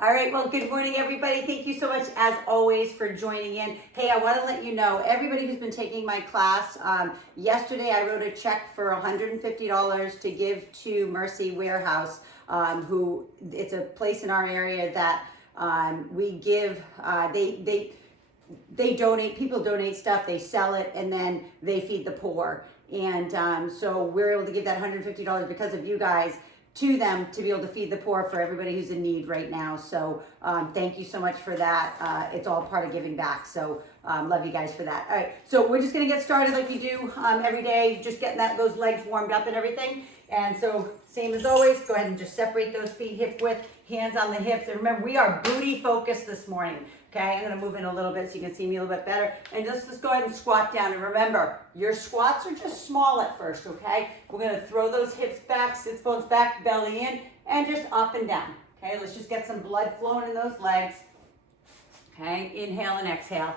All right, well, good morning, everybody. Thank you so much, as always, for joining in. Hey, I want to let you know, everybody who's been taking my class, yesterday I wrote a check for $150 to give to Mercy Warehouse, who, it's a place in our area that we give, they donate, people donate stuff, they sell it, and then they feed the poor. And so we're able to give that $150 because of you guys to them to be able to feed the poor for everybody who's in need right now. So thank you so much for that. It's all part of giving back. So love you guys for that. All right, so we're just gonna get started like we do every day, just getting those legs warmed up and everything. And so same as always, go ahead and just separate those feet hip width, hands on the hips. And remember, we are booty focused this morning. Okay, I'm gonna move in a little bit so you can see me a little bit better. And just go ahead and squat down. And remember, your squats are just small at first, okay? We're gonna throw those hips back, sits bones back, belly in, and just up and down. Okay, let's just get some blood flowing in those legs. Okay, inhale and exhale.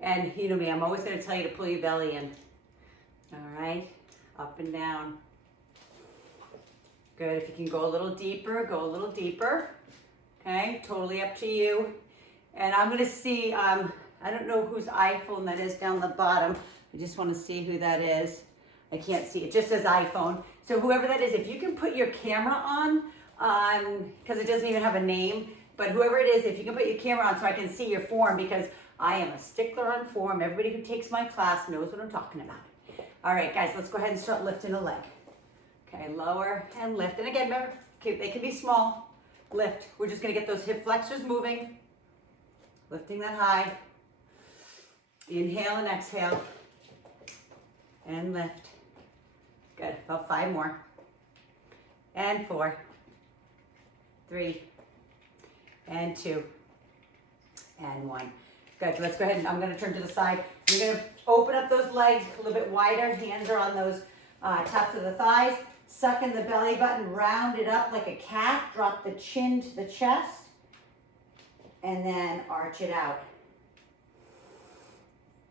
And you know me, I'm always gonna tell you to pull your belly in. All right, up and down. Good, if you can go a little deeper, go a little deeper. Okay, totally up to you. And I'm gonna see, I don't know whose iPhone that is down the bottom. I just wanna see who that is. I can't see, it just says iPhone. So whoever that is, if you can put your camera on, because it doesn't even have a name, but whoever it is, if you can put your camera on so I can see your form, because I am a stickler on form. Everybody who takes my class knows what I'm talking about. All right, guys, let's go ahead and start lifting a leg. Okay, lower and lift. And again, remember, they can be small. Lift. We're just going to get those hip flexors moving. Lifting that high. Inhale and exhale. And lift. Good. About 5 more. And 4. 3. And 2. And 1. Good. Let's go ahead and I'm going to turn to the side. You're going to open up those legs a little bit wider. Hands are on those tops of the thighs. Suck in the belly button, round it up like a cat, drop the chin to the chest, and then arch it out.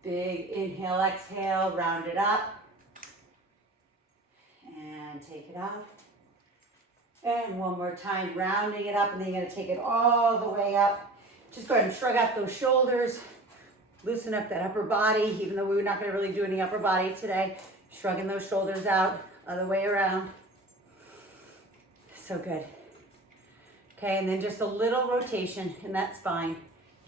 Big inhale, exhale, round it up, and take it out. And one more time, rounding it up, and then you're gonna take it all the way up. Just go ahead and shrug out those shoulders, loosen up that upper body, even though we're not gonna really do any upper body today. Shrugging those shoulders out. Other way around. So good. Okay, and then just a little rotation in that spine.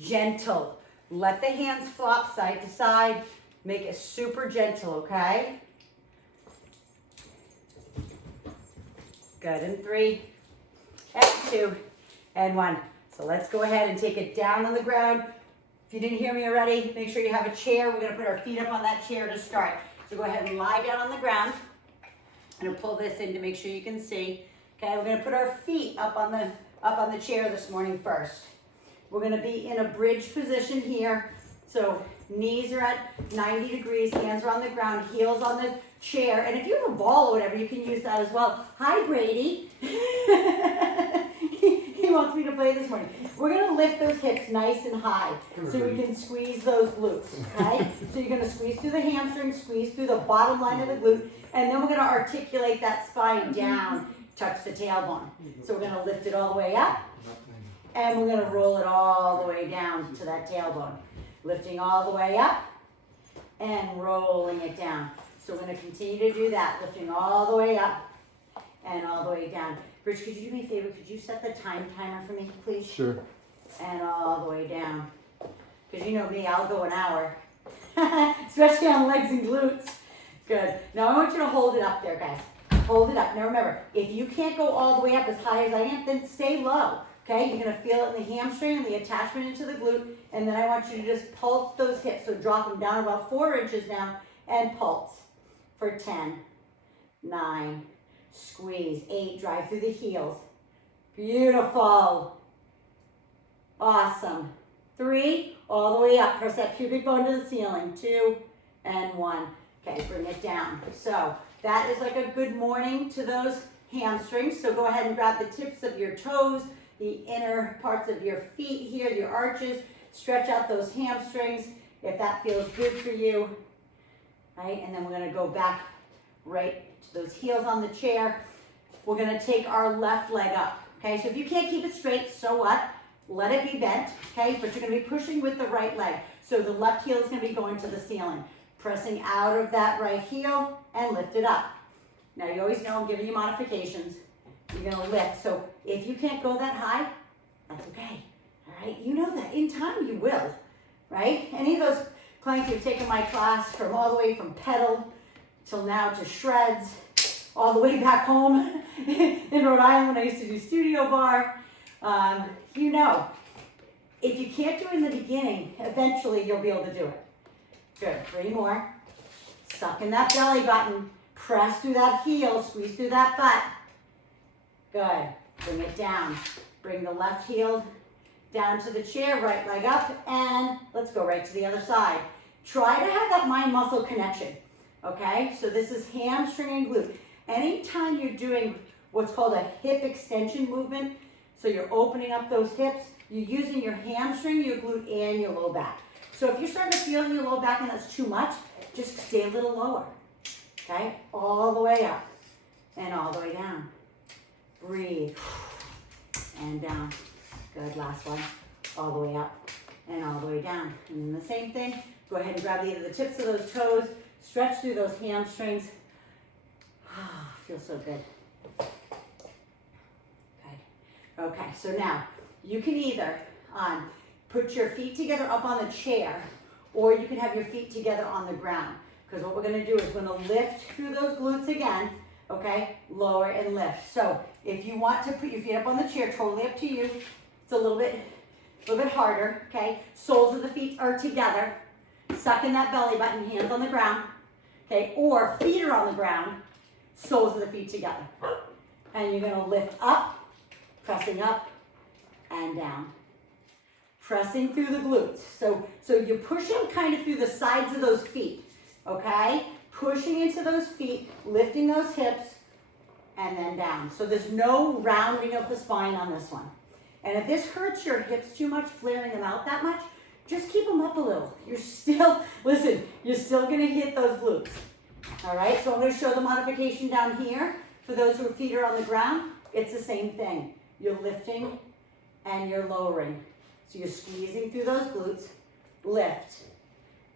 Gentle. Let the hands flop side to side. Make it super gentle, okay? Good, and 3, and 2, and 1. So let's go ahead and take it down on the ground. If you didn't hear me already, make sure you have a chair. We're gonna put our feet up on that chair to start. So go ahead and lie down on the ground. I'm gonna pull this in to make sure you can see. Okay, we're gonna put our feet up on the chair this morning first. We're gonna be in a bridge position here. So knees are at 90 degrees, hands are on the ground, heels on the chair. And if you have a ball or whatever, you can use that as well. Hi, Brady. He wants me to play this morning. We're gonna lift those hips nice and high so we can squeeze those glutes, okay? So you're gonna squeeze through the hamstring, squeeze through the bottom line of the glute, and then we're gonna articulate that spine down, touch the tailbone. So we're gonna lift it all the way up, and we're gonna roll it all the way down to that tailbone. Lifting all the way up, and rolling it down. So we're gonna continue to do that, lifting all the way up, and all the way down. Rich, could you do me a favor? Could you set the timer for me, please? Sure. And all the way down. Because you know me, I'll go an hour. Especially on legs and glutes. Good. Now I want you to hold it up there, guys. Hold it up. Now remember, if you can't go all the way up as high as I am, then stay low. Okay? You're going to feel it in the hamstring and the attachment into the glute. And then I want you to just pulse those hips. So drop them down about 4 inches now and pulse for 10, 9, squeeze, 8, drive through the heels. Beautiful. Awesome. 3, all the way up. Press that pubic bone to the ceiling. 2, and 1. Okay, bring it down. So that is like a good morning to those hamstrings. So go ahead and grab the tips of your toes, the inner parts of your feet here, your arches. Stretch out those hamstrings if that feels good for you. Right, and then we're gonna go back right to those heels on the chair. We're gonna take our left leg up. okay? So if you can't keep it straight, so what? Let it be bent, okay? But you're gonna be pushing with the right leg. So the left heel is gonna be going to the ceiling. Pressing out of that right heel and lift it up. Now you always know I'm giving you modifications. You're gonna lift. So if you can't go that high, that's okay, all right? You know that, in time you will, right? Any of those clients who've taken my class from all the way from pedal till now to shreds, all the way back home in Rhode Island when I used to do studio bar, you know, if you can't do it in the beginning, eventually you'll be able to do it. Good, 3 more. Suck in that belly button, press through that heel, squeeze through that butt. Good, bring it down. Bring the left heel down to the chair, right leg up, and let's go right to the other side. Try to have that mind muscle connection, okay? So this is hamstring and glute. Anytime you're doing what's called a hip extension movement, so you're opening up those hips, you're using your hamstring, your glute, and your low back. So if you're starting to feel in your low back and that's too much, just stay a little lower, okay? All the way up and all the way down. Breathe and down. Good, last one. All the way up and all the way down. And then the same thing, go ahead and grab either the tips of those toes, stretch through those hamstrings. Feels so good. Okay, so now you can either put your feet together up on the chair, or you can have your feet together on the ground. Because what we're gonna do is we're gonna lift through those glutes again, okay? Lower and lift. So if you want to put your feet up on the chair, totally up to you. It's a little bit harder, okay? Soles of the feet are together. Suck in that belly button, hands on the ground, okay? Or feet are on the ground, soles of the feet together. And you're gonna lift up, pressing up and down. Pressing through the glutes. So you're pushing kind of through the sides of those feet, okay? Pushing into those feet, lifting those hips, and then down. So there's no rounding of the spine on this one. And if this hurts your hips too much, flaring them out that much, just keep them up a little. You're still, listen, you're still gonna hit those glutes. All right, so I'm gonna show the modification down here. For those whose feet are on the ground, it's the same thing. You're lifting and you're lowering. So you're squeezing through those glutes, lift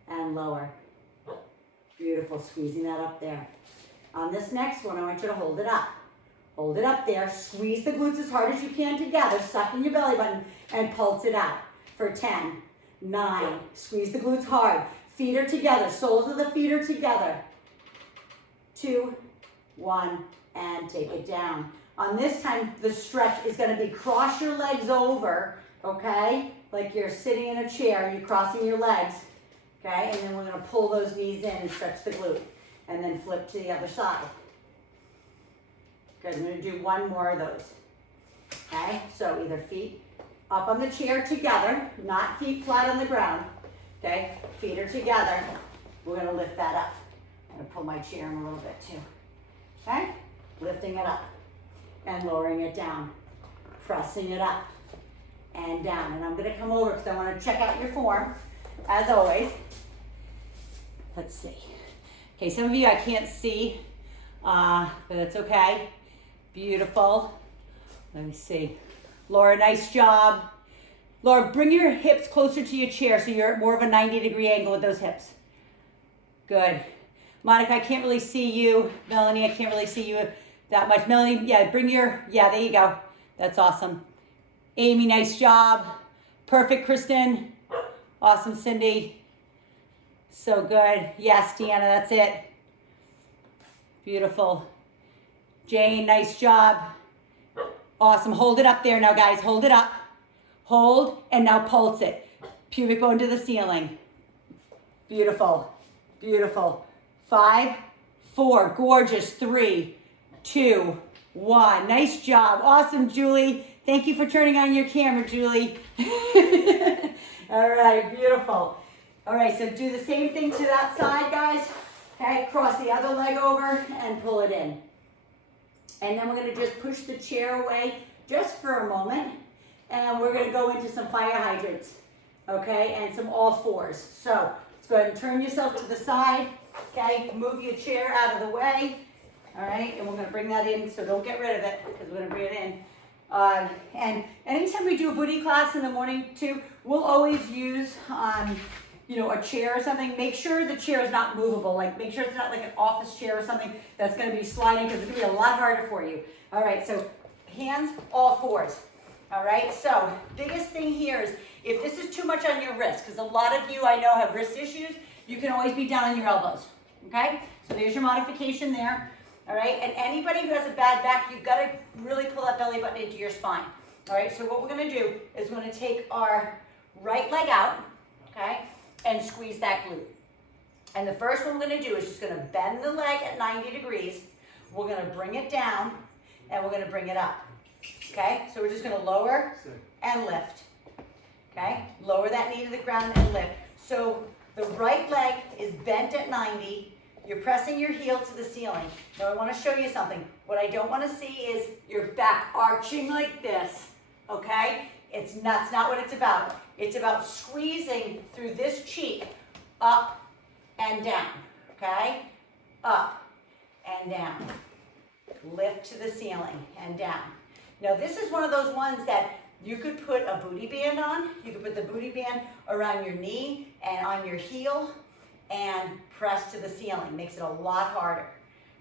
and lower. Beautiful, squeezing that up there. On this next one, I want you to hold it up. Hold it up there, squeeze the glutes as hard as you can together, suck in your belly button, and pulse it out for 10, 9, squeeze the glutes hard. Feet are together, soles of the feet are together. 2, 1, and take it down. On this time, the stretch is gonna be cross your legs over, okay? Like you're sitting in a chair, you're crossing your legs, okay? And then we're gonna pull those knees in and stretch the glute. And then flip to the other side. Good, I'm gonna do one more of those. Okay, so either feet up on the chair together, not feet flat on the ground. Okay, feet are together. We're gonna lift that up. I'm gonna pull my chair in a little bit too. Okay, lifting it up and lowering it down. Pressing it up and down. And I'm gonna come over because I wanna check out your form, as always. Let's see. Okay, some of you I can't see, but that's okay. Beautiful. Let me see. Laura, nice job. Laura, bring your hips closer to your chair so you're at more of a 90-degree angle with those hips. Good. Monica, I can't really see you. Melanie, I can't really see you that much. Melanie, yeah, there you go. That's awesome. Amy, nice job. Perfect, Kristen. Awesome, Cindy. So good. Yes, Deanna, that's it. Beautiful. Jane, nice job. Awesome. Hold it up there now, guys. Hold it up. Hold, and now pulse it. Pubic bone to the ceiling. Beautiful. Beautiful. 5, 4. Gorgeous. 3, 2, 1. Nice job. Awesome, Julie. Thank you for turning on your camera, Julie. All right. Beautiful. All right, so do the same thing to that side, guys. Okay, cross the other leg over and pull it in. And then we're gonna just push the chair away just for a moment. And we're gonna go into some fire hydrants, okay, and some all fours. So let's go ahead and turn yourself to the side, okay, move your chair out of the way, all right, and we're gonna bring that in, so don't get rid of it, because we're gonna bring it in. And anytime we do a booty class in the morning too, we'll always use, you know, a chair or something. Make sure the chair is not movable. Like, make sure it's not like an office chair or something that's going to be sliding, because it's going to be a lot harder for you. All right, so hands, all fours. All right, so biggest thing here is if this is too much on your wrist, because a lot of you I know have wrist issues, you can always be down on your elbows. Okay, so there's your modification there. All right, and anybody who has a bad back, you've got to really pull that belly button into your spine. All right, so what we're going to do is we're going to take our right leg out, okay, and squeeze that glute. And the first one we're going to do is just going to bend the leg at 90 degrees. We're going to bring it down, and we're going to bring it up. Okay, so we're just going to lower and lift. Okay, lower that knee to the ground and lift. So the right leg is bent at 90. You're pressing your heel to the ceiling. Now I want to show you something. What I don't want to see is your back arching like this, okay? That's not what it's about. It's about squeezing through this cheek, up and down, okay? Up and down. Lift to the ceiling and down. Now this is one of those ones that you could put a booty band on. You could put the booty band around your knee and on your heel and press to the ceiling. Makes it a lot harder.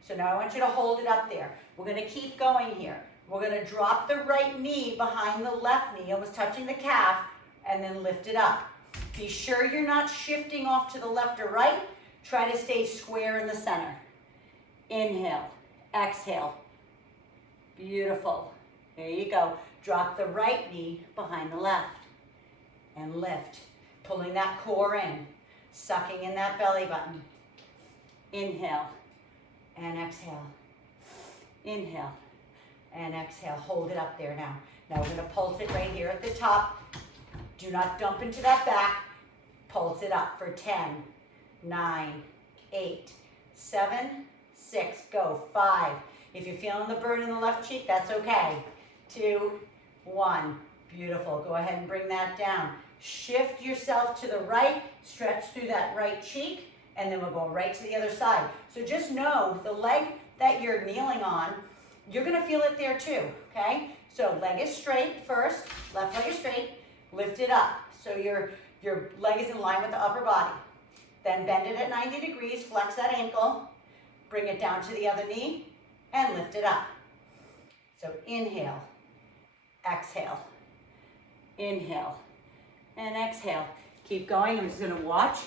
So now I want you to hold it up there. We're going to keep going here. We're going to drop the right knee behind the left knee, almost touching the calf, and then lift it up. Be sure you're not shifting off to the left or right. Try to stay square in the center. Inhale, exhale. Beautiful. There you go. Drop the right knee behind the left and lift, pulling that core in. Sucking in that belly button. Inhale and exhale. Inhale and exhale. Hold it up there now. Now we're going to pulse it right here at the top. Do not dump into that back. Pulse it up for 10, 9, 8, 7, 6, go, 5. If you're feeling the burn in the left cheek, that's okay. 2, 1. Beautiful. Go ahead and bring that down. Shift yourself to the right, stretch through that right cheek, and then we'll go right to the other side. So just know the leg that you're kneeling on, you're going to feel it there too, okay? So leg is straight first, left leg is straight, lift it up. So your leg is in line with the upper body. Then bend it at 90 degrees, flex that ankle, bring it down to the other knee, and lift it up. So inhale, exhale, inhale, and exhale. Keep going. I'm just going to watch.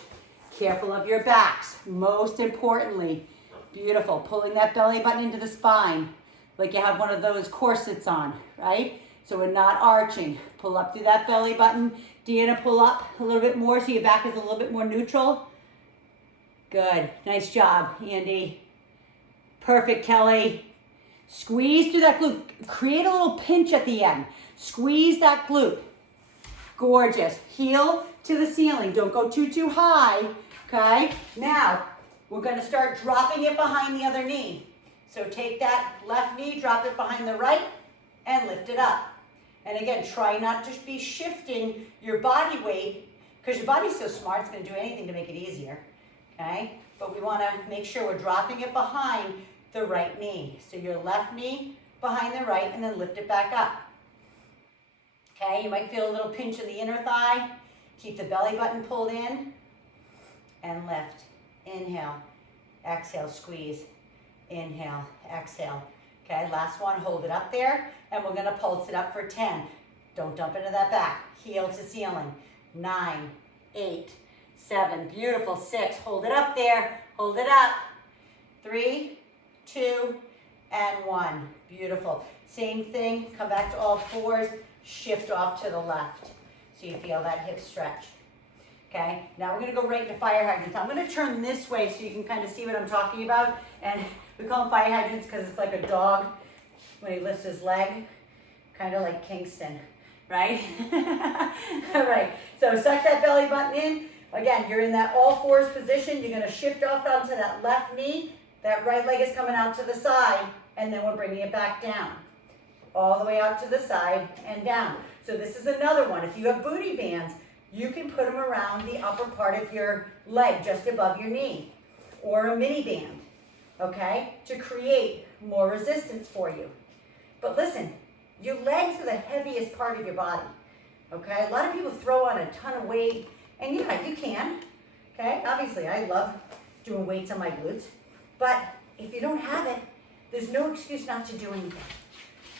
Careful of your backs. Most importantly, beautiful. Pulling that belly button into the spine like you have one of those corsets on, right? So we're not arching. Pull up through that belly button. Deanna, pull up a little bit more so your back is a little bit more neutral. Good. Nice job, Andy. Perfect, Kelly. Squeeze through that glute. Create a little pinch at the end. Squeeze that glute. Gorgeous. Heel to the ceiling. Don't go too high, okay? Now, we're going to start dropping it behind the other knee. So take that left knee, drop it behind the right, and lift it up. And again, try not to be shifting your body weight, because your body's so smart, it's going to do anything to make it easier, okay? But we want to make sure we're dropping it behind the right knee. So your left knee behind the right, and then lift it back up. Okay, you might feel a little pinch in the inner thigh. Keep the belly button pulled in and lift. Inhale, exhale, squeeze. Inhale, exhale. Okay, last one, hold it up there, and we're gonna pulse it up for 10. Don't dump into that back. Heel to ceiling. 9, 8, 7, beautiful. 6, hold it up there, hold it up. 3, 2, and 1, beautiful. Same thing, come back to all fours. Shift off to the left so you feel that hip stretch. Okay, now we're going to go right into fire hydrants. I'm going to turn this way so you can kind of see what I'm talking about. And we call them fire hydrants because it's like a dog when he lifts his leg, kind of like Kingston, right? All right, so suck that belly button in. Again, you're in that all fours position. You're going to shift off onto that left knee. That right leg is coming out to the side, and then we're bringing it back down. All the way out to the side and down. So this is another one. If you have booty bands, you can put them around the upper part of your leg, just above your knee, or a mini band, okay, to create more resistance for you. But listen, Your legs are the heaviest part of your body, okay? A lot of people throw on a ton of weight, and yeah, you can, okay? Obviously, I love doing weights on my glutes, but if you don't have it, there's no excuse not to do anything,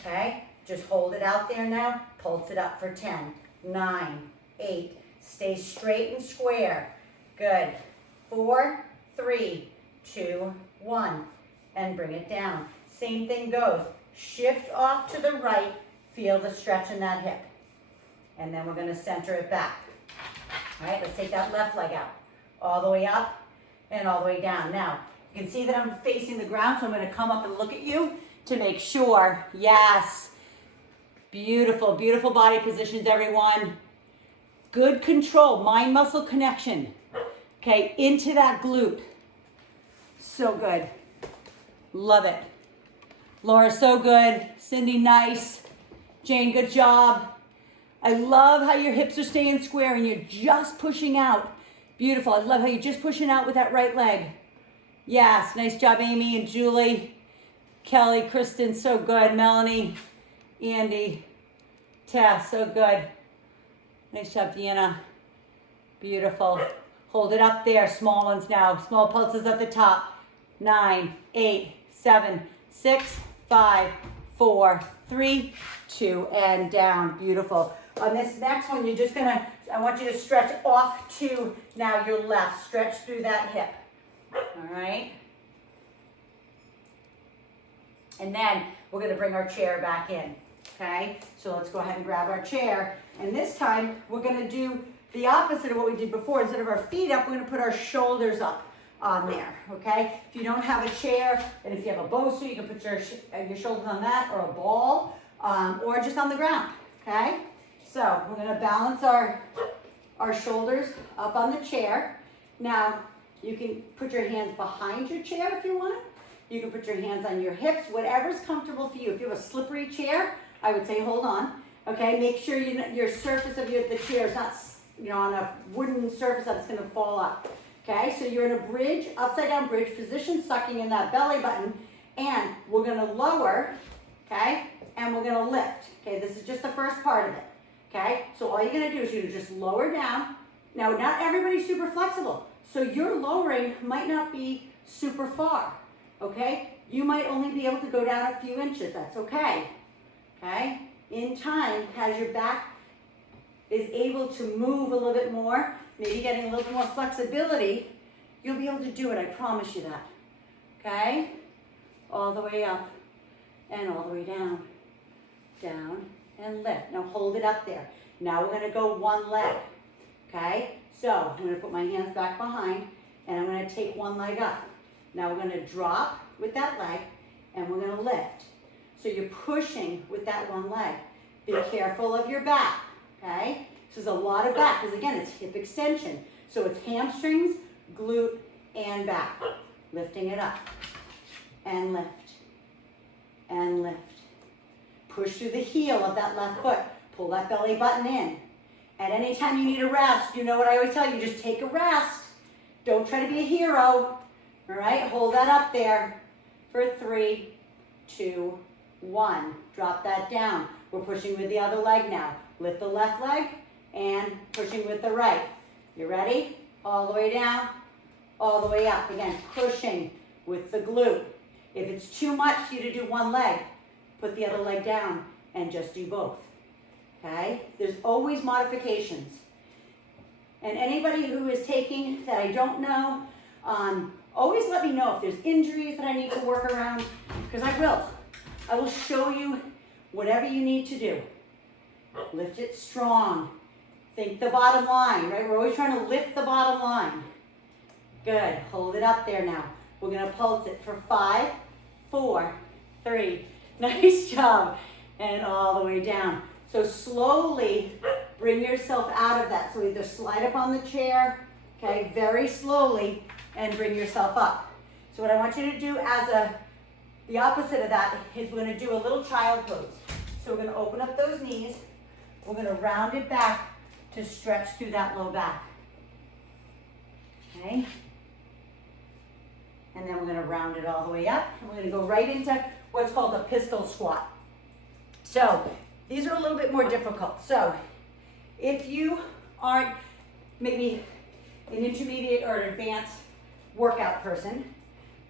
okay? Just hold it out there now, pulse it up for 10, 9, 8, stay straight and square, good, 4, 3, 2, 1, and bring it down. Same thing goes. Shift off to the right, feel the stretch in that hip. And then we're gonna center it back. All right, let's take that left leg out. All the way up and all the way down. Now, you can see that I'm facing the ground, so I'm gonna come up and look at you to make sure. Yes. Beautiful, beautiful body positions, everyone. Good control, mind-muscle connection. Okay, into that glute. So good. Love it. Laura, so good. Cindy, nice. Jane, good job. I love how your hips are staying square and you're just pushing out. Beautiful. I love how you're just pushing out with that right leg. Yes, nice job, Amy and Julie. Kelly, Kristen, so good. Melanie, Andy, Tess, so good. Nice job, Deanna. Beautiful. Hold it up there. Small ones now. Small pulses at the top. 9, 8, 7, 6, 5, 4, 3, 2, and down. Beautiful. On this next one, you're just gonna, I want you to stretch off to now your left. Stretch through that hip. All right. And then we're gonna bring our chair back in. Okay, so let's go ahead and grab our chair. And this time, we're gonna do the opposite of what we did before. Instead of our feet up, we're gonna put our shoulders up on there, okay? If you don't have a chair, and if you have a Bosu, you can put your shoulders on that, or a ball, or just on the ground, okay? So we're gonna balance our shoulders up on the chair. Now, you can put your hands behind your chair if you want. You can put your hands on your hips, whatever's comfortable for you. If you have a slippery chair, I would say hold on, okay? Make sure your surface of the chair is not, on a wooden surface that's gonna fall up. Okay, so you're in a bridge, upside down bridge position, sucking in that belly button, and we're gonna lower, okay, and we're gonna lift. Okay, this is just the first part of it. Okay, so all you're gonna do is you just lower down. Now, not everybody's super flexible, so your lowering might not be super far. Okay, you might only be able to go down a few inches. That's okay. Okay, in time, as your back is able to move a little bit more, maybe getting a little bit more flexibility, you'll be able to do it, I promise you that. Okay? All the way up and all the way down. Down and lift. Now hold it up there. Now we're gonna go one leg. Okay? So I'm gonna put my hands back behind and I'm gonna take one leg up. Now we're gonna drop with that leg and we're gonna lift. So you're pushing with that one leg. Be careful of your back. Okay? This is a lot of back, because again, it's hip extension. So it's hamstrings, glute, and back. Lifting it up. And lift. And lift. Push through the heel of that left foot. Pull that belly button in. At any time you need a rest, you know what I always tell you, just take a rest. Don't try to be a hero. All right, hold that up there for 3, 2, 1. Drop that down. We're pushing with the other leg now. Lift the left leg and pushing with the right. You ready? All the way down, all the way up. Again, pushing with the glute. If it's too much for you to do one leg, put the other leg down and just do both. Okay? There's always modifications. And anybody who is taking that I don't know, always let me know if there's injuries that I need to work around, because I will. I will show you whatever you need to do. Lift it strong. Think the bottom line, right? We're always trying to lift the bottom line. Good. Hold it up there now. We're going to pulse it for 5, 4, 3. Nice job. And all the way down. So slowly bring yourself out of that. So either slide up on the chair, okay, very slowly, and bring yourself up. So what I want you to do the opposite of that is we're going to do a little child pose. So we're going to open up those knees. We're going to round it back to stretch through that low back. Okay? And then we're going to round it all the way up. And we're going to go right into what's called a pistol squat. So these are a little bit more difficult. So if you aren't maybe an intermediate or an advanced workout person,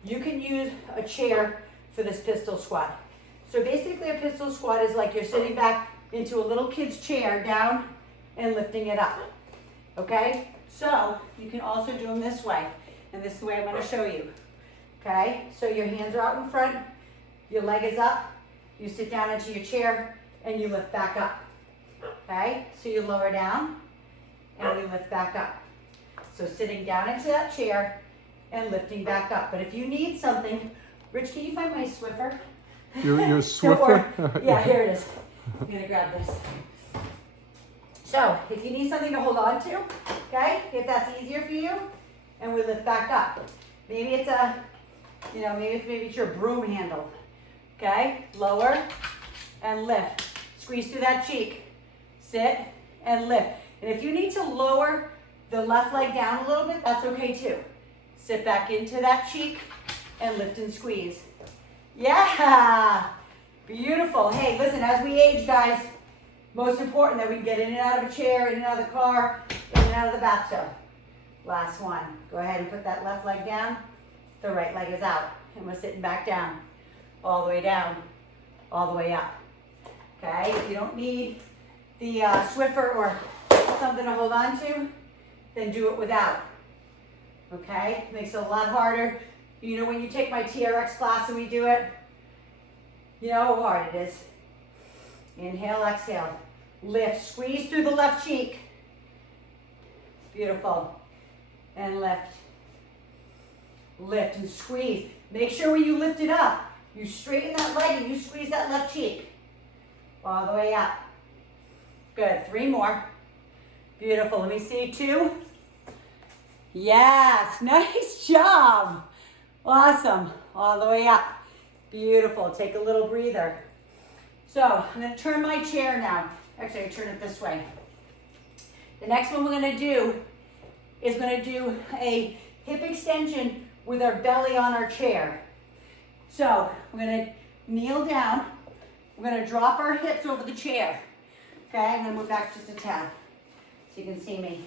you can use a chair for this pistol squat. So basically a pistol squat is like you're sitting back into a little kid's chair down and lifting it up, okay? So you can also do them this way, and this is the way I'm gonna show you, okay? So your hands are out in front, your leg is up, you sit down into your chair, and you lift back up, okay? So you lower down, and we lift back up. So sitting down into that chair, and lifting back up. But if you need something, Rich, can you find my Swiffer? Your Swiffer? Yeah, here it is. I'm gonna grab this. So if you need something to hold on to, okay, if that's easier for you, and we lift back up. Maybe it's a, maybe it's your broom handle, okay? Lower and lift. Squeeze through that cheek. Sit and lift. And if you need to lower the left leg down a little bit, that's okay too. Sit back into that cheek and lift and squeeze. Yeah, beautiful. Hey, listen, as we age, guys, most important that we can get in and out of a chair, in and out of the car, in and out of the bathtub. Last one. Go ahead and put that left leg down. The right leg is out. And we're sitting back down. All the way down. All the way up. Okay, if you don't need the Swiffer or something to hold on to, then do it without. Okay, makes it a lot harder. You know, when you take my TRX class and we do it, you know how hard it is. Inhale, exhale, lift, squeeze through the left cheek. Beautiful. And lift. Lift and squeeze. Make sure when you lift it up, you straighten that leg and you squeeze that left cheek. All the way up. Good, 3 more. Beautiful, let me see 2. Yes, nice job. Awesome, all the way up. Beautiful, take a little breather. So, I'm gonna turn my chair now. Actually, I turn it this way. The next one we're gonna do is gonna do a hip extension with our belly on our chair. So, we're gonna kneel down. We're gonna drop our hips over the chair. Okay, I'm gonna move back just a tad so you can see me.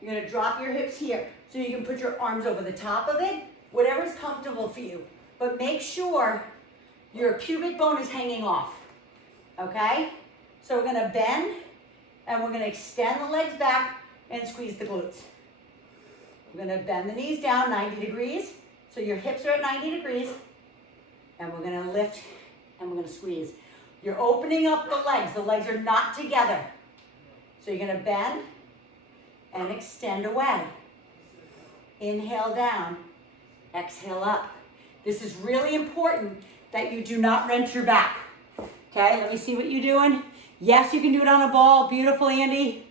You're gonna drop your hips here so you can put your arms over the top of it, whatever's comfortable for you. But make sure your pubic bone is hanging off, okay? So we're gonna bend and we're gonna extend the legs back and squeeze the glutes. We're gonna bend the knees down 90 degrees, so your hips are at 90 degrees, and we're gonna lift and we're gonna squeeze. You're opening up the legs are not together. So you're gonna bend and extend away. Inhale down, exhale up. This is really important that you do not wrench your back. Okay, let me see what you're doing. Yes, you can do it on a ball. Beautiful, Andy.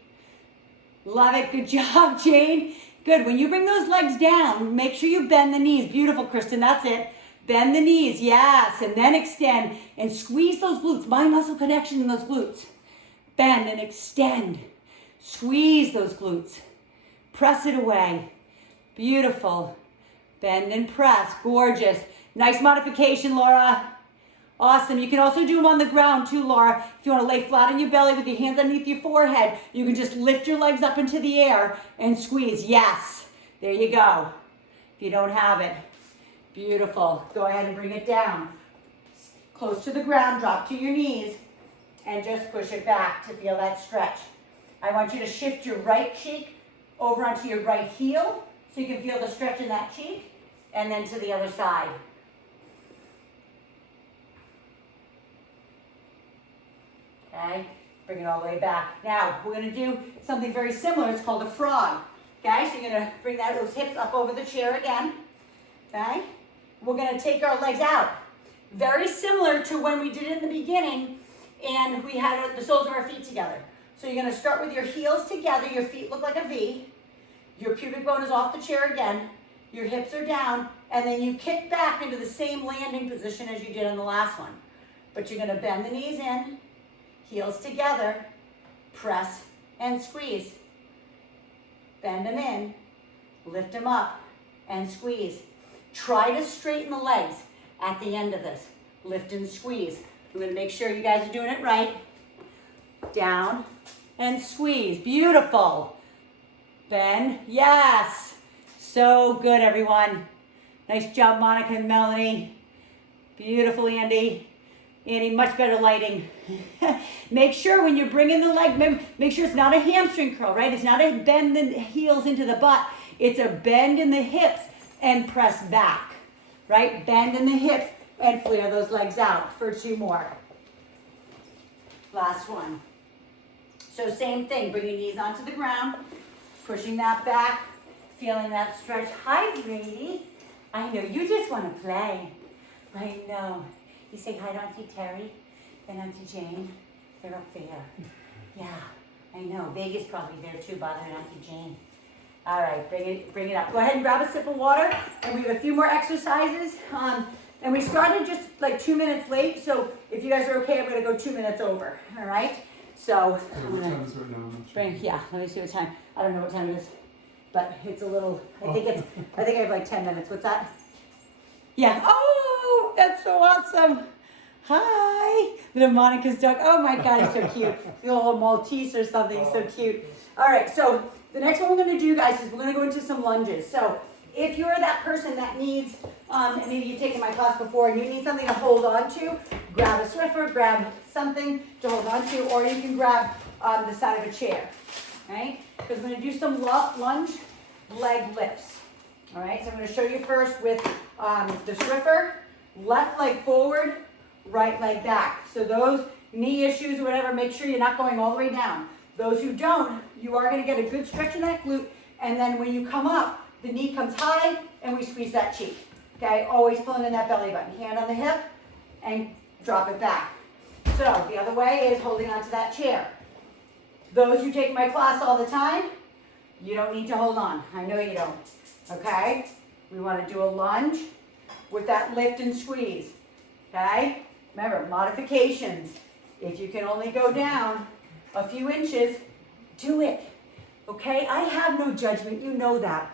Love it, good job, Jane. Good, when you bring those legs down, make sure you bend the knees. Beautiful, Kristen, that's it. Bend the knees, yes, and then extend and squeeze those glutes. Mind muscle connection in those glutes. Bend and extend. Squeeze those glutes. Press it away. Beautiful. Bend and press. Gorgeous. Nice modification, Laura. Awesome. You can also do them on the ground too, Laura. If you want to lay flat on your belly with your hands underneath your forehead, you can just lift your legs up into the air and squeeze. Yes. There you go. If you don't have it. Beautiful. Go ahead and bring it down. Close to the ground. Drop to your knees. And just push it back to feel that stretch. I want you to shift your right cheek over onto your right heel so you can feel the stretch in that cheek, and then to the other side. Okay, bring it all the way back. Now, we're gonna do something very similar. It's called a frog. Okay, so you're gonna bring those hips up over the chair again. Okay, we're gonna take our legs out. Very similar to when we did it in the beginning, and we had the soles of our feet together. So you're gonna start with your heels together, your feet look like a V, your pubic bone is off the chair again, your hips are down, and then you kick back into the same landing position as you did on the last one. But you're gonna bend the knees in, heels together, press and squeeze. Bend them in, lift them up, and squeeze. Try to straighten the legs at the end of this. Lift and squeeze. I'm gonna make sure you guys are doing it right. Down and squeeze, beautiful. Bend, yes. So good, everyone. Nice job, Monica and Melanie. Beautiful, Andy. Andy, much better lighting. Make sure when you're bringing the leg, make sure it's not a hamstring curl, right? It's not a bend the heels into the butt. It's a bend in the hips and press back, right? Bend in the hips and flare those legs out for 2 more. Last one. So same thing, bring your knees onto the ground, pushing that back, feeling that stretch. Hi, Brady. I know you just want to play. I know. You say hi to Auntie Terry and Auntie Jane. They're up there. Yeah, I know. Vegas probably there too, bothering Auntie Jane. All right, bring it up. Go ahead and grab a sip of water, and we have a few more exercises. And we started just like 2 minutes late, so if you guys are okay, I'm gonna go 2 minutes over. All right. So What time is it now? yeah. Let me see what time. I don't know what time it is, but it's a little. I think I have like 10 minutes. What's that? Yeah. Oh, that's so awesome. Hi. Little Monica's dog. Oh my God, he's so cute. A little Maltese or something. He's so cute. All right. So the next one we're going to do, guys, is we're going to go into some lunges. So if you're that person that needs, and maybe you've taken my class before and you need something to hold on to, grab a Swiffer, grab something to hold on to, or you can grab the side of a chair. Right? Because we're going to do some lunge leg lifts. All right, so I'm going to show you first with the Swiffer, left leg forward, right leg back. So those knee issues or whatever, make sure you're not going all the way down. Those who don't, you are going to get a good stretch in that glute, and then when you come up, the knee comes high, and we squeeze that cheek. Okay, always pulling in that belly button. Hand on the hip, and drop it back. So the other way is holding onto that chair. Those who take my class all the time, you don't need to hold on. I know you don't. Okay, we want to do a lunge with that lift and squeeze. Okay, remember, modifications. If you can only go down a few inches, do it. Okay, I have no judgment, you know that.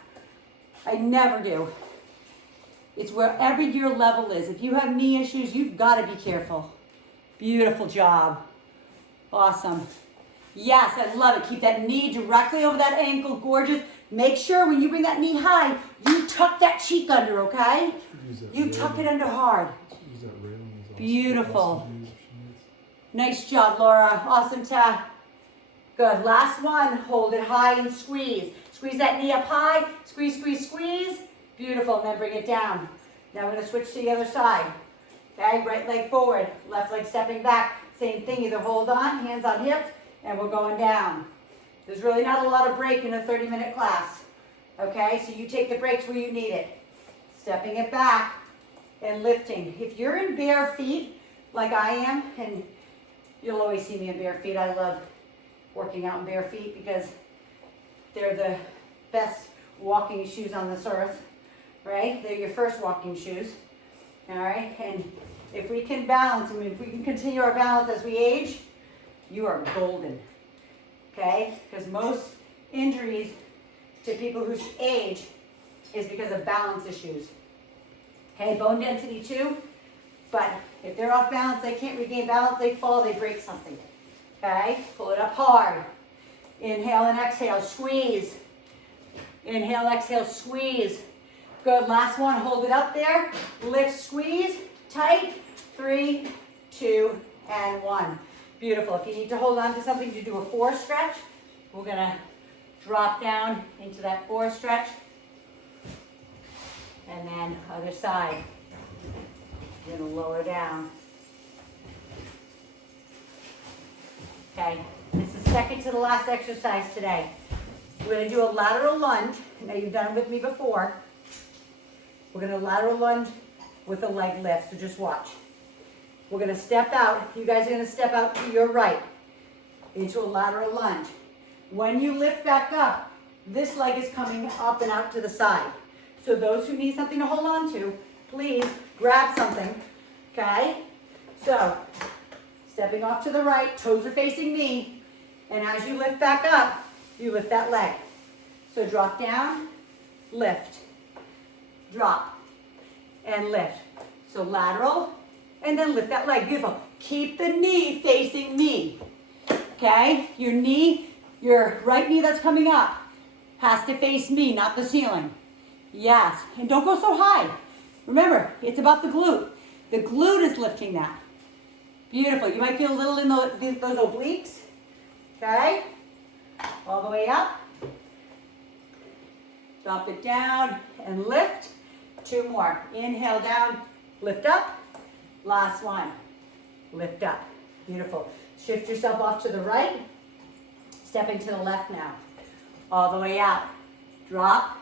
I never do. It's wherever your level is. If you have knee issues, you've got to be careful. Beautiful job. Awesome. Yes, I love it. Keep that knee directly over that ankle, gorgeous. Make sure when you bring that knee high, you tuck that cheek under, okay? You tuck it under hard. Beautiful. Nice job, Laura. Awesome tap. Good. Last one. Hold it high and squeeze. Squeeze that knee up high. Squeeze, squeeze, squeeze. Beautiful. And then bring it down. Now we're going to switch to the other side. Okay? Right leg forward. Left leg stepping back. Same thing. Either hold on, hands on hips, and we're going down. There's really not a lot of break in a 30-minute class. Okay? So you take the breaks where you need it. Stepping it back and lifting. If you're in bare feet, like I am, and you'll always see me in bare feet. I love working out in bare feet because they're the best walking shoes on this earth, right? They're your first walking shoes, all right? And if we can balance, I mean, if we can continue our balance as we age, you are golden, okay? Because most injuries to people who age is because of balance issues. Okay, bone density too, but if they're off balance, they can't regain balance, they fall, they break something. Okay, pull it up hard. Inhale and exhale, squeeze. Inhale, exhale, squeeze. Good, last one, hold it up there. Lift, squeeze, tight. 3, 2, and 1. Beautiful. If you need to hold on to something to do a 4 stretch, we're gonna drop down into that 4 stretch. And then other side. You're gonna lower down. Okay, this is second to the last exercise today. We're gonna do a lateral lunge. Now you've done it with me before. We're gonna lateral lunge with a leg lift, so just watch. We're gonna step out. You guys are gonna step out to your right into a lateral lunge. When you lift back up, this leg is coming up and out to the side. So those who need something to hold on to, please grab something, okay? So, stepping off to the right, toes are facing me, and as you lift back up, you lift that leg. So drop down, lift, drop, and lift. So lateral, and then lift that leg. Beautiful. keep the knee facing me, okay? Your knee, your right knee that's coming up has to face me, not the ceiling. Yes, and don't go so high. Remember, it's about the glute. The glute is lifting that. Beautiful. You might feel a little in those obliques, okay? All the way up. Drop it down and lift. 2 more. Inhale down, lift up. Last one. Lift up. Beautiful. Shift yourself off to the right. Stepping to the left now. All the way out. Drop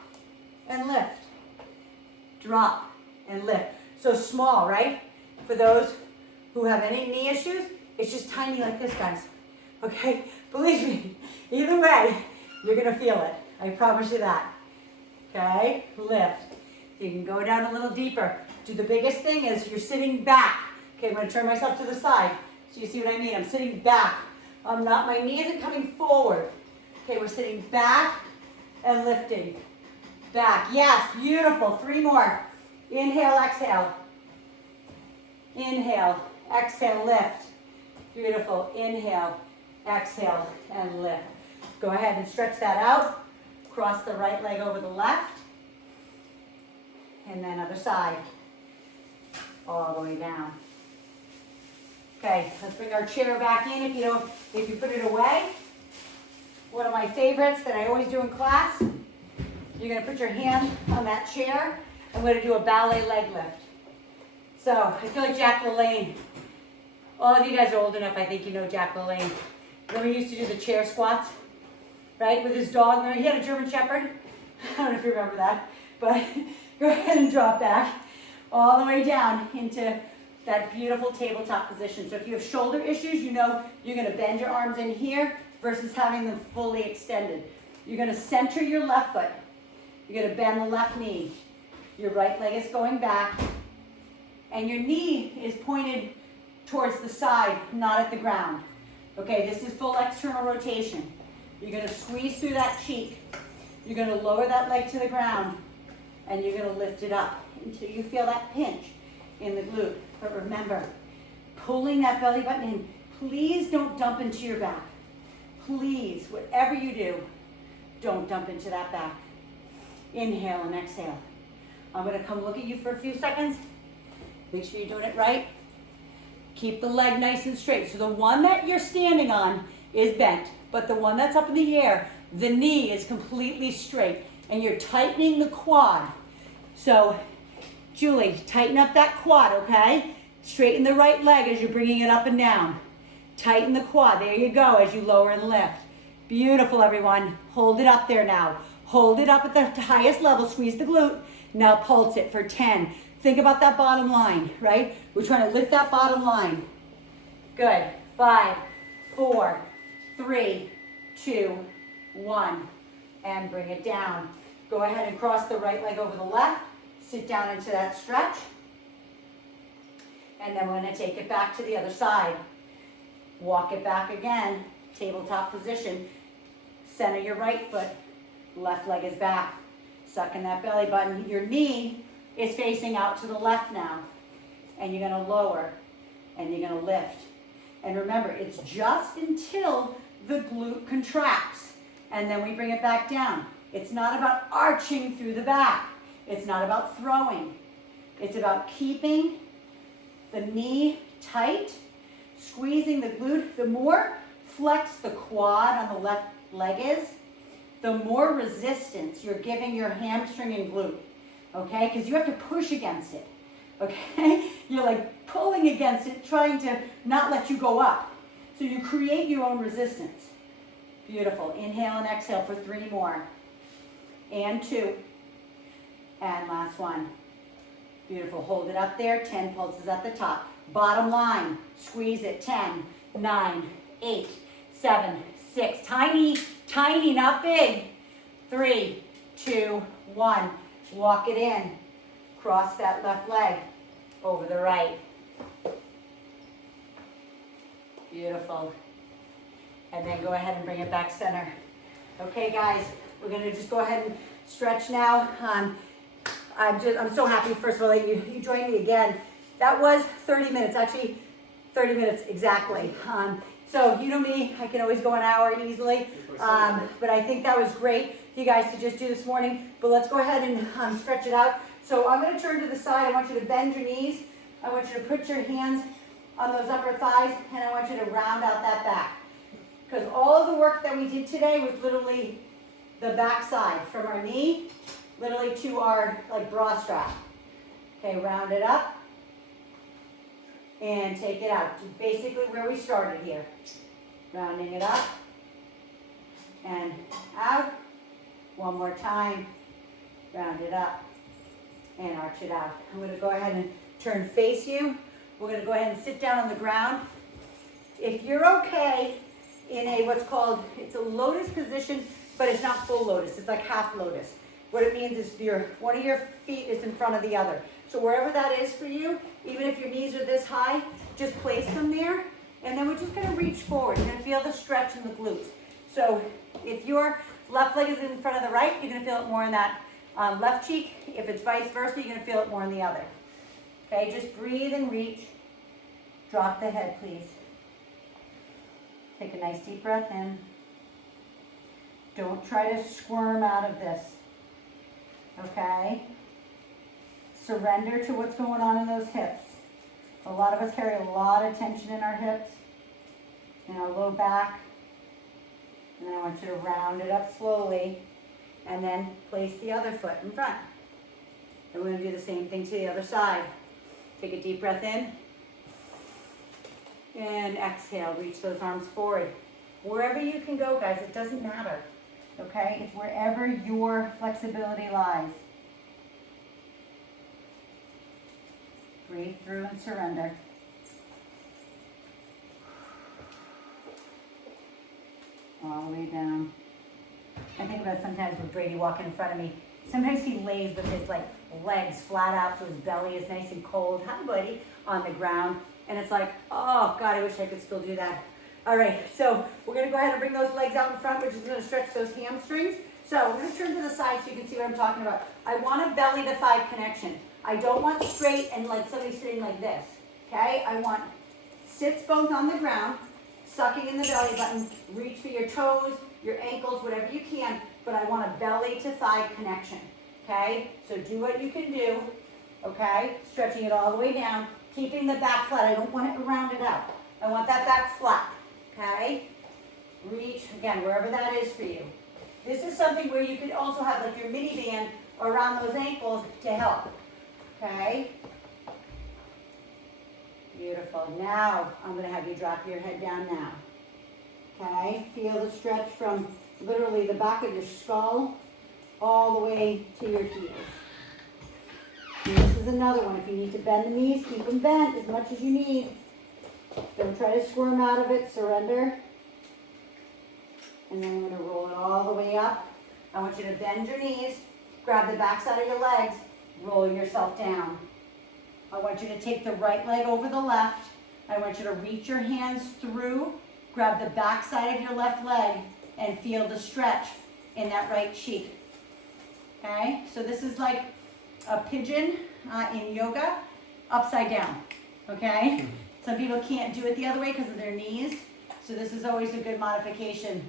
and lift. Drop and lift. So small, right? For those who have any knee issues, it's just tiny like this, guys. Okay? Believe me, either way, you're gonna feel it. I promise you that. Okay? Lift. You can go down a little deeper. Do the biggest thing is you're sitting back. Okay, I'm gonna turn myself to the side so you see what I mean. I'm sitting back. My knee isn't coming forward. Okay, we're sitting back and lifting. Back. Yes, beautiful. 3 more. Inhale, exhale. Inhale, exhale, lift. Beautiful. Inhale, exhale, and lift. Go ahead and stretch that out. Cross the right leg over the left. And then other side. All the way down. Okay, let's bring our chair back in if you put it away. One of my favorites that I always do in class. You're gonna put your hand on that chair. I'm gonna do a ballet leg lift. So I feel like Jack LaLanne. All of you guys are old enough, I think you know Jack LaLanne. Remember he used to do the chair squats, right? With his dog. Remember, he had a German Shepherd. I don't know if you remember that, but go ahead and drop back all the way down into that beautiful tabletop position. So if you have shoulder issues, you know you're gonna bend your arms in here versus having them fully extended. You're gonna center your left foot. You're gonna bend the left knee. Your right leg is going back. And your knee is pointed towards the side, not at the ground. Okay, this is full external rotation. You're gonna squeeze through that cheek. You're gonna lower that leg to the ground. And you're gonna lift it up until you feel that pinch in the glute. But remember, pulling that belly button in. Please don't dump into your back. Please, whatever you do, don't dump into that back. Inhale and exhale. I'm gonna come look at you for a few seconds. Make sure you're doing it right. Keep the leg nice and straight. So the one that you're standing on is bent, but the one that's up in the air, the knee is completely straight, and you're tightening the quad. So, Julie, tighten up that quad, okay? Straighten the right leg as you're bringing it up and down. Tighten the quad. There you go as you lower and lift. Beautiful, everyone. Hold it up there now. Hold it up at the highest level. Squeeze the glute. Now pulse it for 10. Think about that bottom line, right? We're trying to lift that bottom line. Good. 5, 4, 3, 2, 1. And bring it down. Go ahead and cross the right leg over the left. Sit down into that stretch. And then we're going to take it back to the other side. Walk it back again. Tabletop position. Center your right foot. Left leg is back. Suck in that belly button. Your knee is facing out to the left now. And you're going to lower. And you're going to lift. And remember, it's just until the glute contracts. And then we bring it back down. It's not about arching through the back. It's not about throwing. It's about keeping the knee tight, squeezing the glute. The more flex the quad on the left leg is, the more resistance you're giving your hamstring and glute, okay? Because you have to push against it, okay? You're like pulling against it, trying to not let you go up. So you create your own resistance. Beautiful. Inhale and exhale for 3 more. And 2. And last one. Beautiful. Hold it up there. 10 pulses at the top. Bottom line. Squeeze it. 10, 9, 8, 7, 6. Tiny, tiny, not big. 3, 2, 1. Walk it in. Cross that left leg over the right. Beautiful. And then go ahead and bring it back center. Okay, guys, we're gonna just go ahead and stretch now. I'm so happy, first of all, that you joined me again. That was 30 minutes. Actually, 30 minutes, exactly. So you know me, I can always go an hour easily, but I think that was great for you guys to just do this morning. But let's go ahead and stretch it out. So I'm going to turn to the side. I want you to bend your knees. I want you to put your hands on those upper thighs, and I want you to round out that back. Because all of the work that we did today was literally the back side, from our knee, literally to our bra strap. Okay, round it up. And take it out to basically where we started here. Rounding it up and out. One more time. Round it up and arch it out. I'm going to go ahead and turn face you. We're going to go ahead and sit down on the ground. If you're okay in a what's called, it's a lotus position, but it's not full lotus. It's like half lotus. What it means is one of your feet is in front of the other. So wherever that is for you, even if your knees are this high, just place them there. And then we're just going to reach forward. You're going to feel the stretch in the glutes. So if your left leg is in front of the right, you're going to feel it more in that left cheek. If it's vice versa, you're going to feel it more in the other. Okay, just breathe and reach. Drop the head, please. Take a nice deep breath in. Don't try to squirm out of this. Okay? Surrender to what's going on in those hips. A lot of us carry a lot of tension in our hips, in our low back. And then I want you to round it up slowly and then place the other foot in front. And we're going to do the same thing to the other side. Take a deep breath in and exhale. Reach those arms forward. Wherever you can go, guys, it doesn't matter. Okay? It's wherever your flexibility lies. Breathe through and surrender. All the way down. I think about sometimes with Brady walking in front of me. Sometimes he lays with his legs flat out so his belly is nice and cold. Hi, buddy, on the ground. And it's like, oh, God, I wish I could still do that. All right, so we're going to go ahead and bring those legs out in front, which is going to stretch those hamstrings. So we're going to turn to the side so you can see what I'm talking about. I want a belly to thigh connection. I don't want straight and like somebody sitting like this, okay? I want sits bones on the ground, sucking in the belly button, reach for your toes, your ankles, whatever you can, but I want a belly to thigh connection, okay? So do what you can do, okay? Stretching it all the way down, keeping the back flat. I don't want it rounded out. I want that back flat, okay? Reach, again, wherever that is for you. This is something where you could also have like your mini band around those ankles to help. Okay. Beautiful. Now, I'm going to have you drop your head down now. Okay. Feel the stretch from literally the back of your skull all the way to your heels. And this is another one. If you need to bend the knees, keep them bent as much as you need. Don't try to squirm out of it. Surrender. And then I'm going to roll it all the way up. I want you to bend your knees, grab the back side of your legs, roll yourself down. I want you to take the right leg over the left. I want you to reach your hands through, grab the back side of your left leg, and feel the stretch in that right cheek. Okay, so this is like a pigeon in yoga, upside down. Okay, some people can't do it the other way because of their knees. So this is always a good modification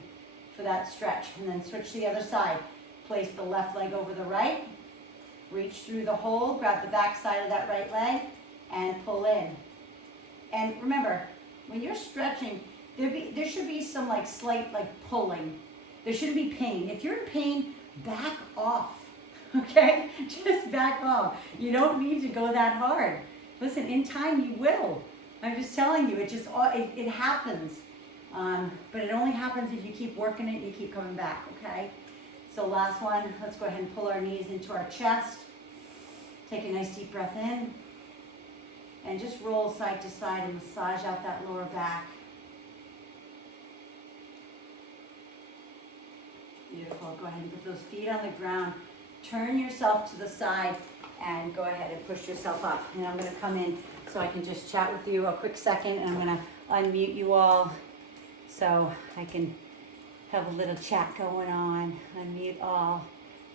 for that stretch. And then switch to the other side. Place the left leg over the right. Reach through the hole, grab the back side of that right leg, and pull in. And remember, when you're stretching, there should be some slight pulling. There shouldn't be pain. If you're in pain, back off. Okay? Just back off. You don't need to go that hard. Listen, in time you will. I'm just telling you, it happens. But it only happens if you keep working it and you keep coming back, okay? So last one, let's go ahead and pull our knees into our chest. Take a nice deep breath in. And just roll side to side and massage out that lower back. Beautiful. Go ahead and put those feet on the ground. Turn yourself to the side and go ahead and push yourself up. And I'm going to come in so I can just chat with you a quick second. And I'm going to unmute you all so I can have a little chat going on. Unmute all.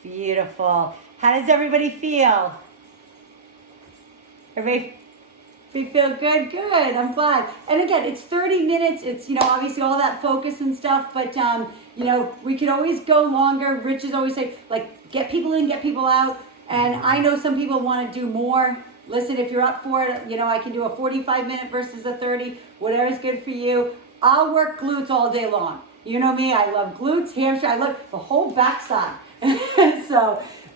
Beautiful. How does everybody feel? Everybody We feel good, good. I'm glad. And again, it's 30 minutes. It's, obviously all that focus and stuff, but, we can always go longer. Rich is always saying, like, get people in, get people out. And I know some people want to do more. Listen, if you're up for it, I can do a 45-minute versus a 30, whatever's good for you. I'll work glutes all day long. You know me, I love glutes, hamstring, I love the whole backside.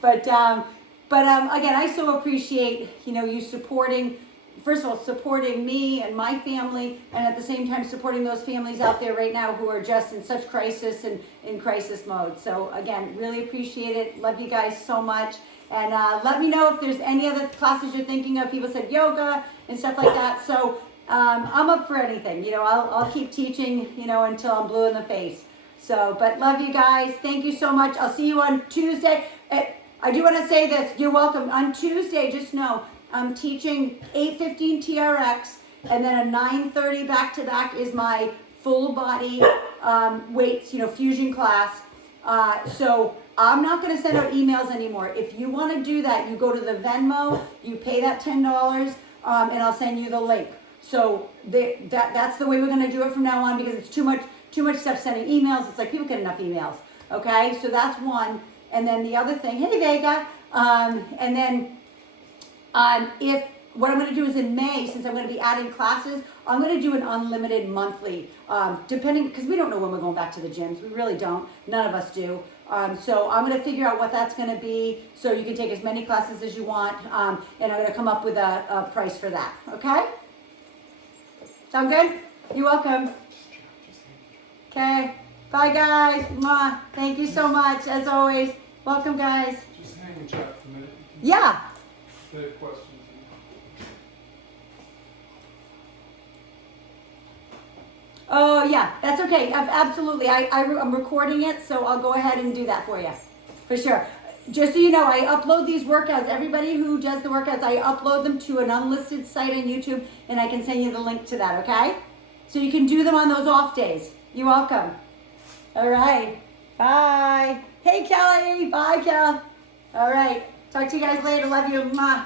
But again, I so appreciate, you supporting, first of all, supporting me and my family, and at the same time supporting those families out there right now who are just in such crisis and in crisis mode. So again, really appreciate it. Love you guys so much. And let me know if there's any other classes you're thinking of. People said yoga and stuff like that. So I'm up for anything. I'll keep teaching, until I'm blue in the face. So, but love you guys. Thank you so much. I'll see you on Tuesday. I do want to say this. You're welcome. On Tuesday, just know, I'm teaching 8:15 TRX, and then a 9:30 back-to-back is my full body weights, fusion class. So I'm not going to send out emails anymore. If you want to do that, you go to the Venmo, you pay that $10, and I'll send you the link. So that's the way we're going to do it from now on, because it's too much stuff sending emails. It's like people get enough emails. Okay, so that's one. And then the other thing, hey Vega, and then if what I'm going to do is in May, since I'm going to be adding classes, I'm going to do an unlimited monthly, depending, because we don't know when we're going back to the gyms. We really don't. None of us do. So I'm going to figure out what that's going to be, so you can take as many classes as you want, and I'm going to come up with a price for that. Okay? Sound good? You're welcome. Okay. Bye, guys. Mwah. Thank you so much, as always. Welcome, guys. Just hang and chat for a minute. Yeah. If they have questions. Oh, yeah. That's okay. Absolutely. I'm recording it, so I'll go ahead and do that for you. For sure. Just so you know, I upload these workouts. Everybody who does the workouts, I upload them to an unlisted site on YouTube, and I can send you the link to that, okay? So you can do them on those off days. You're welcome. All right. Bye. Hey, Kelly. Bye, Kel. All right. Talk to you guys later. Love you. Mwah.